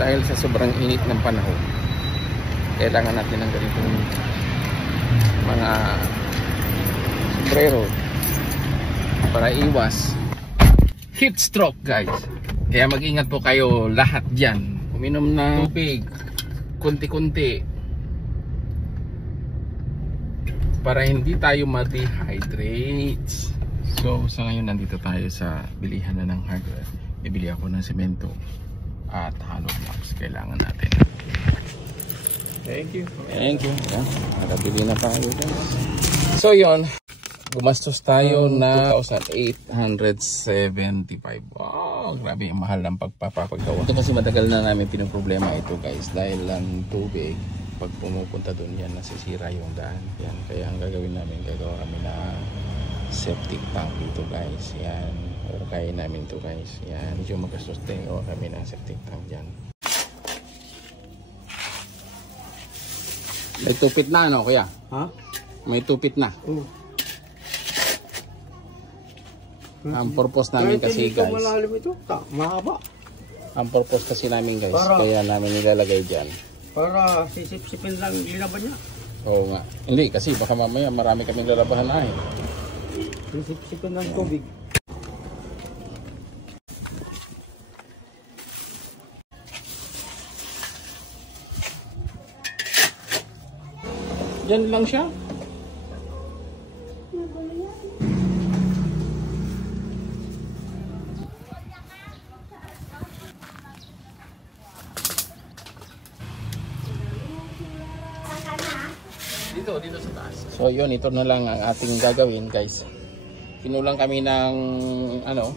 dahil sa sobrang init ng panahon, kailangan natin ng ganitong mga sombrero para iwas heat stroke, guys. Kaya mag-ingat po kayo lahat dyan. Uminom ng tubig kunti-kunti para hindi tayo ma-dehydrate. So sa ngayon nandito tayo sa bilihan na ng hardware. Bibili ako ng semento at hollow blocks. Kailangan natin. Thank you. Thank you. Nakabili na tayo, guys. So yon, gumastos tayo na 1,875. Wow, grabe, mahal ang pagpapagawa. Ito kasi matagal na namin pinoproblema ito, guys, dahil lang tubig. Pag pumupunta doon yan, nasisira yung daan. Yan, kaya ang gagawin namin, gagawa kami na septic tank dito, guys. Yan, pero kaya namin ito, guys. Yan, medyo magastos din, gawa kami ng septic tank dyan. May tupit na, ano, kuya? Ha? May tupit na. Ang purpose namin kasi, guys, malalim ito, mahaba. ang purpose kasi namin, guys, kaya namin nilalagay dyan. Para sisip-sipin lang linaban niya. Oo nga. Hindi, kasi baka mamaya marami kaming lalabahan na eh. Sisip-sipin ng tubig. Diyan lang siya. Dito sa taas. So yun, ito na lang ang ating gagawin, guys. Kinulang kami ng ano.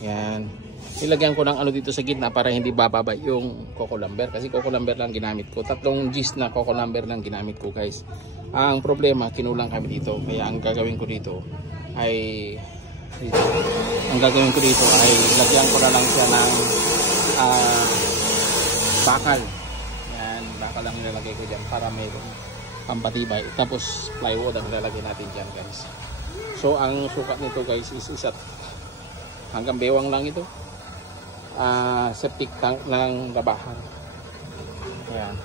Yan. Nilagyan ko ng ano dito sa gitna para hindi bababa yung coco lumber. Kasi coco lumber lang ginamit ko. 3 Gs na coco lumber lang ginamit ko, guys. Ang problema, kinulang kami dito. Kaya ang gagawin ko dito ay lagyan ko na lang siya ng bakal. Bakal lang nilalagay ko dyan para mayroong pampatibay. Tapos plywood ang nilalagay natin dyan, guys. So ang sukat nito, guys, is isa't hanggang bewang lang ito. Septic tank ng labahan. Ayan.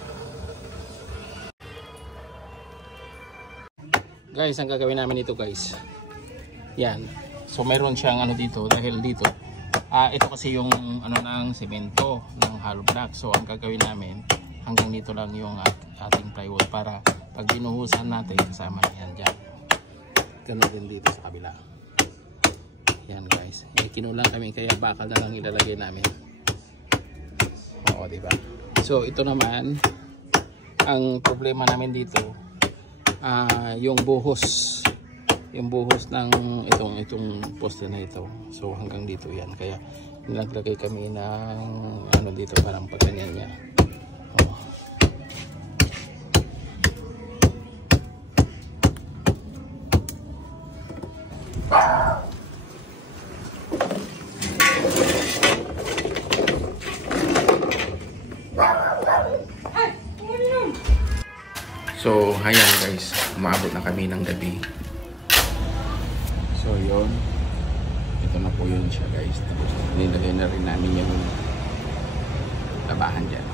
Guys, ang gagawin namin ito, guys. Yan. So mayroon siyang ano dito, dahil dito ito kasi yung ano ng semento ng hollow block. So ang gagawin namin, hanggang dito lang yung ating plywood para pag binuhusan natin, kasama yan dyan. Ganun din dito sa kabila. Yan, guys. Kinulang kami kaya bakal na lang ilalagay namin. Oo, diba? So ito naman, ang problema namin dito, yung buhos. Yung buhos ng itong poste na ito. So hanggang dito yan. Kaya nilaglagay kami ng ano dito, parang pagganyan niya. So, ayan, guys, umabot na kami ng gabi. So, yun. Ito na po yun siya, guys. Tapos, nilagay na rin namin yung labahan dyan.